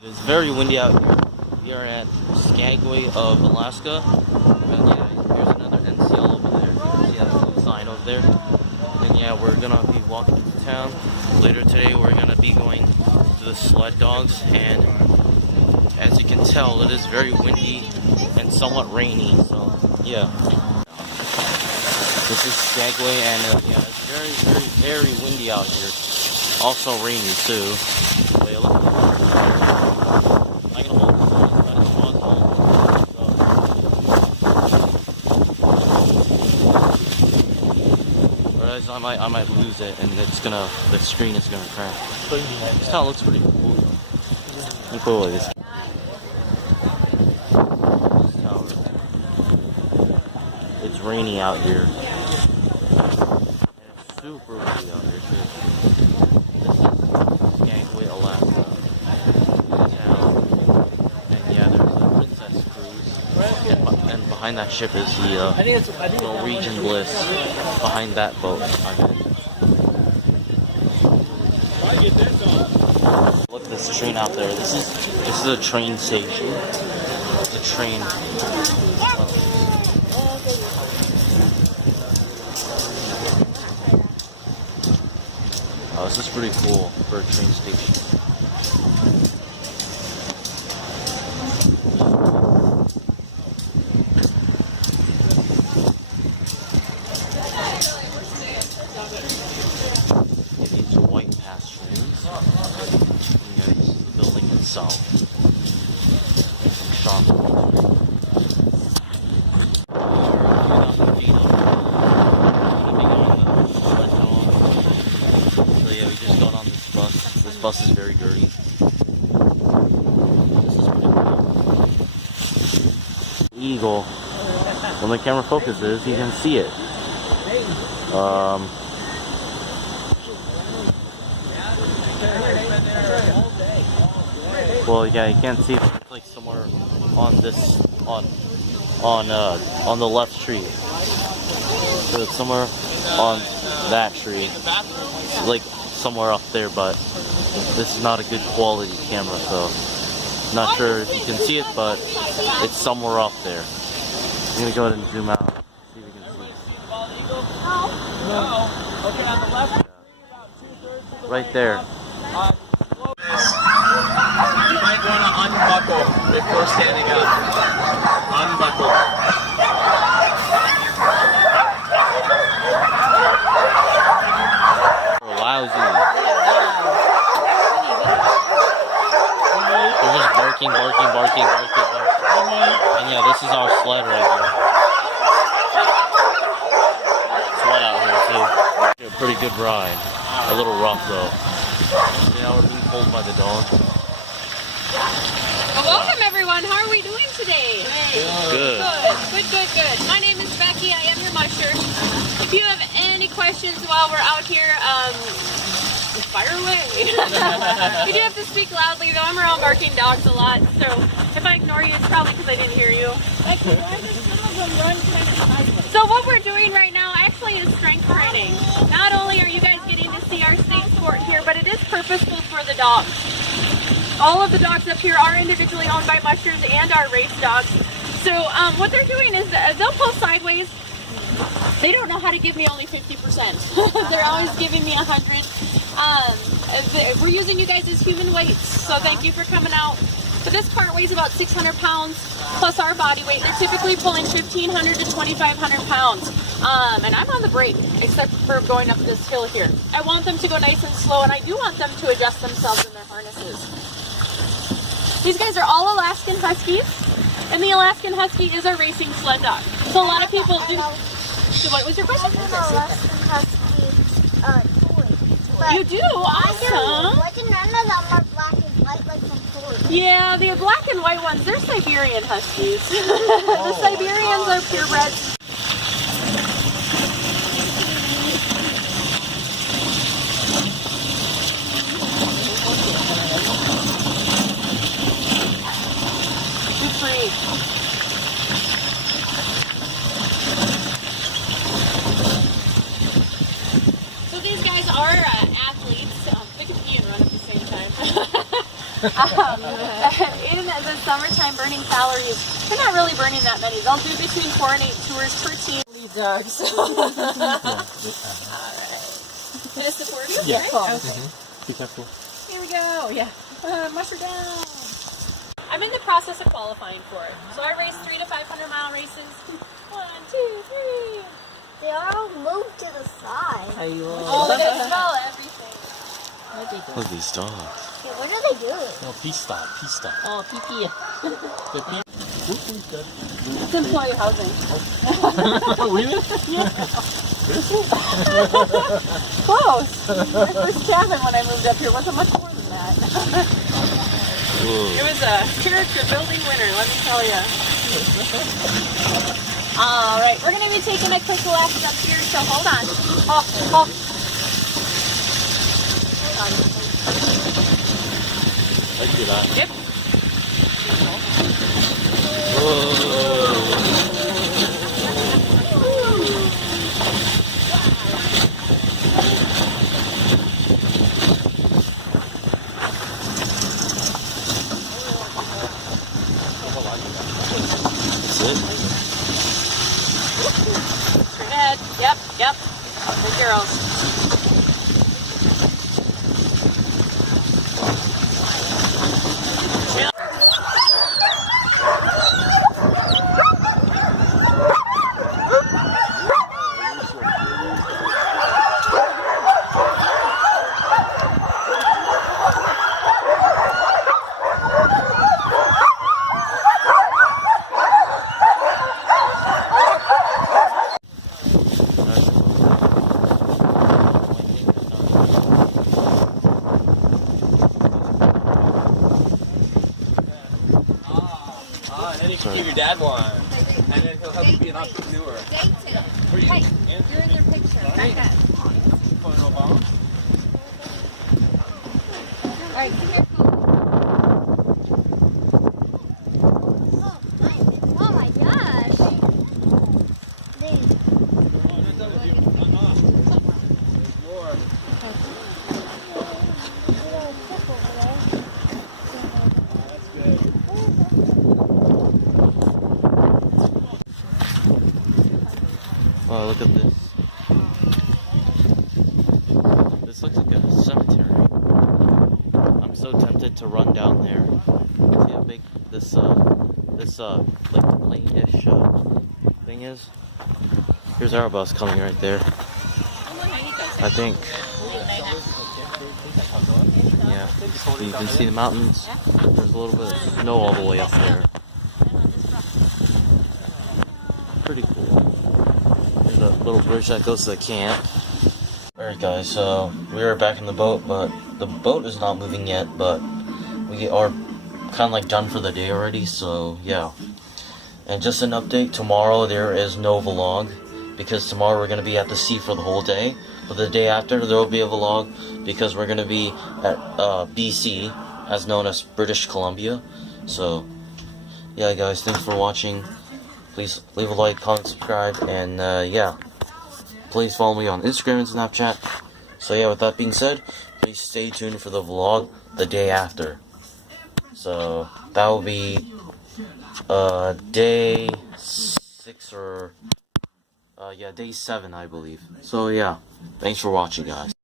It's very windy out here. We are at Skagway of Alaska. And yeah, here's another NCL over there. You can see that little sign over there. And yeah, we're gonna be walking to town. Later today, we're gonna be going to the sled dogs. And as you can tell, it is very windy and somewhat rainy. So yeah. This is Skagway, and yeah, it's very, very, very windy out here. Also rainy too. But yeah, look at the I'm gonna hold this as much as possible. Otherwise, I might lose it, and the screen is gonna crash. This town looks pretty cool. Let me put it like this. This tower. It's rainy out here. Super windy out here too. This is Skagway, Alaska. Town. And yeah, there's a Princess cruise. And behind that ship is the Norwegian Bliss. Behind that boat. Look at this train out there. This is a train station. It's a train. Oh, this is pretty cool for a train station. Yeah, these are white pass trains. And yeah, this is the building itself. This bus is very dirty. This is pretty cool. Eagle. When the camera focuses, you can see it. Well, yeah, you can't see it. It's like somewhere on this on the left tree. So it's somewhere on that tree. Like somewhere up there, but this is not a good quality camera, so not sure if you can see it, but it's somewhere up there. I'm gonna go ahead and zoom out, see if we can see it. Right there. You might want to unbuckle before standing up. Unbuckle. Lousy. They're just barking. And yeah, this is our sled right here. Sled out here too. A pretty good ride. A little rough though. Yeah, we're being pulled by the dog. Well, welcome everyone. How are we doing today? Good. Good. My name is Becky. I am your musher. If you have any questions while we're out here, fire away. You do have to speak loudly though. I'm around barking dogs a lot, so if I ignore you, it's probably because I didn't hear you. So what we're doing right now actually is strength training. Not only are you guys getting to see our state sport here, but it is purposeful for the dogs. All of the dogs up here are individually owned by mushers and our race dogs. So what they're doing is they'll pull sideways. They don't know how to give me only 50%. They're always giving me 100. We're using you guys as human weights, so thank you for coming out. But this cart weighs about 600 pounds plus our body weight. They're typically pulling 1,500 to 2,500 pounds. And I'm on the brake, except for going up this hill here. I want them to go nice and slow, and I do want them to adjust themselves in their harnesses. These guys are all Alaskan Huskies, and the Alaskan Husky is our racing sled dog. So a lot of people do... So what was your question? Alaskan Husky toy. You do? Awesome. Why did none of them are black and white like from toys? Yeah, the black and white ones, they're Siberian Huskies. The Siberians are purebreds. So these guys are athletes. Look at Ian run at the same time. In the summertime, burning calories, they're not really burning that many. They'll do between 4 and 8 tours per team. Dogs. Gonna support you? Yeah. Right? Okay. Be careful. Here we go. Yeah. Muster down. I'm in the process of qualifying for it. So I race 3 to 500 mile races. 1, 2, 3. They all moved to the side. Oh, they can smell everything. Look at these dogs. Okay, what are they doing? No, peace stop. Peace stop. Oh, pee. It's employee housing. Really? Close. My first cabin when I moved up here wasn't much more than that. It was a character building winner, let me tell you. All right, we're going to be taking a quick left up here, so hold on. Oh. Hold on. I do that. Yep. That's it. Straight ahead. Yep. Good girls. And then you can give your dad one. And then he'll help you be an entrepreneur. Hey, you're in your picture. Okay. Alright, come here. Oh my gosh. Oh, look at this. This looks like a cemetery. I'm so tempted to run down there. See how big this like plane-ish thing is? Here's our bus coming right there. I think. Yeah. You can see the mountains. There's a little bit of snow all the way up there. Pretty cool. There's a little bridge that goes to the camp. Alright guys, so we are back in the boat, but the boat is not moving yet, but we are kind of like done for the day already, so yeah. And just an update, tomorrow there is no vlog, because tomorrow we're going to be at the sea for the whole day, but the day after there will be a vlog, because we're going to be at BC, as known as British Columbia. So yeah guys, thanks for watching. Please leave a like, comment, subscribe, and yeah. Please follow me on Instagram and Snapchat. So yeah, with that being said, please stay tuned for the vlog the day after. So that will be day 6 or yeah, day 7 I believe. So yeah, thanks for watching guys.